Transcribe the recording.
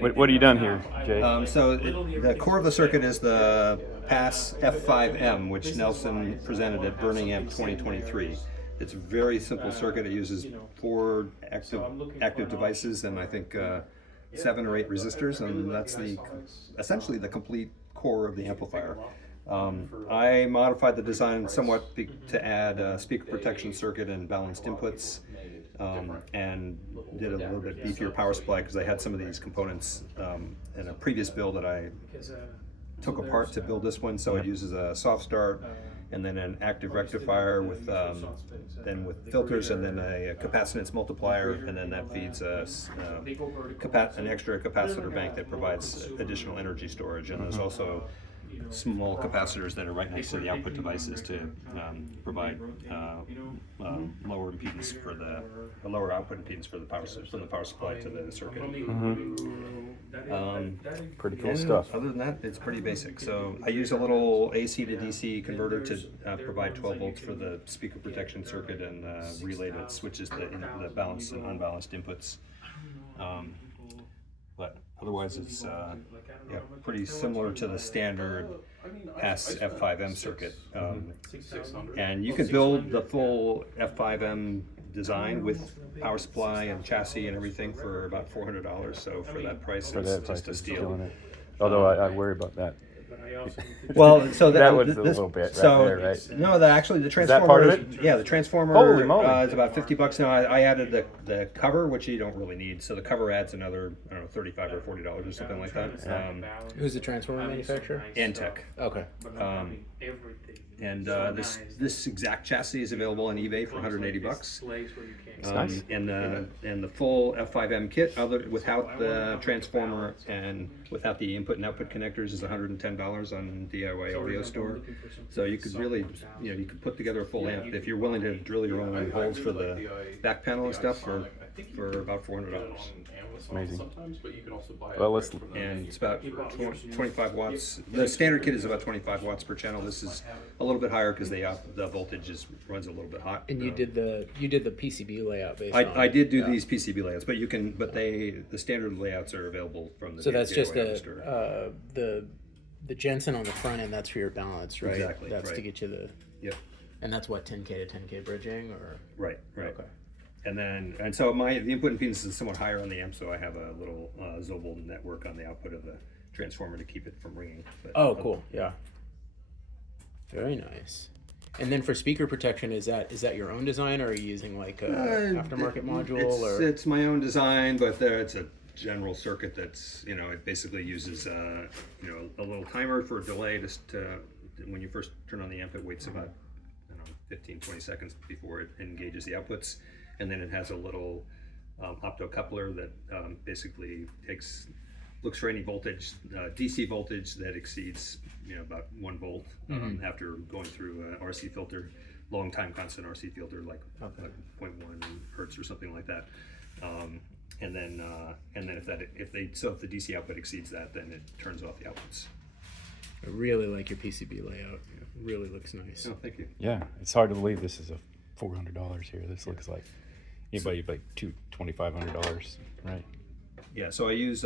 What have you done here, Jay? The core of the circuit is the Pass F5M, which Nelson presented at Burning Amp 2023. It's a very simple circuit. It uses 4 active devices and I think 7 or 8 resistors, and that's essentially the complete core of the amplifier. I modified the design somewhat to add a speaker protection circuit and balanced inputs, and did a little bit beefier power supply because I had some of these components in a previous build that I took apart to build this one. So it uses a soft start and then an active rectifier with filters, and then a capacitance multiplier, and then that feeds an extra capacitor bank that provides additional energy storage. And there's also small capacitors that are right next to the output devices to provide lower impedance for a lower output impedance for the power from the power supply to the circuit. Pretty cool stuff. Other than that, it's pretty basic. So I use a little AC to DC converter to provide 12 volts for the speaker protection circuit, and relay that switches the balanced and unbalanced inputs. But otherwise, it's pretty similar to the standard Pass F5M circuit. And you can build the full F5M design with power supply and chassis and everything for about $400. So for that price, it's just a steal. Although I worry about that. Well, so that was a little bit there, right? No, actually the transformer. Is that part of it? Yeah, the transformer. Holy moly! It's about $50 now. I added the cover, which you don't really need. So the cover adds another, I don't know, $35 or $40 or something like that. Who's the transformer manufacturer? Antec. Okay. And this exact chassis is available on eBay for $180. Nice. And the full F5M kit, without the transformer and without the input and output connectors, is $110 on DIY Audio Store. So you could really, you could put together a full amp if you're willing to drill your own holes for the back panel and stuff for about $400. Amazing. Well, And it's about 25 watts. The standard kit is about 25 watts per channel. This is a little bit higher because the voltage runs a little bit hot. And you did the PCB layout based on. I did do these PCB layouts, but the standard layouts are available from the. So that's just store. the Jensen on the front end. That's for your balance, right? Exactly. That's right. to get you the. Yep. And that's what 10K to 10K bridging, or. Right. Okay. And so the input impedance is somewhat higher on the amp, so I have a little Zobel network on the output of the transformer to keep it from ringing. Oh, cool. Yeah. Very nice. And then for speaker protection, is that your own design, or are you using like a aftermarket module? It's my own design, but it's a general circuit that's it basically uses a little timer for a delay when you first turn on the amp. It waits about 15-20 seconds before it engages the outputs. And then it has a little optocoupler that basically looks for any voltage, DC voltage that exceeds about 1 volt after going through an RC filter, long time constant RC filter like 0.1 hertz or something like that. And then if the DC output exceeds that, then it turns off the outputs. I really like your PCB layout. It really looks nice. Oh, thank you. Yeah, it's hard to believe this is a $400 here. This looks like anybody like $2,500, right? Yeah, so I use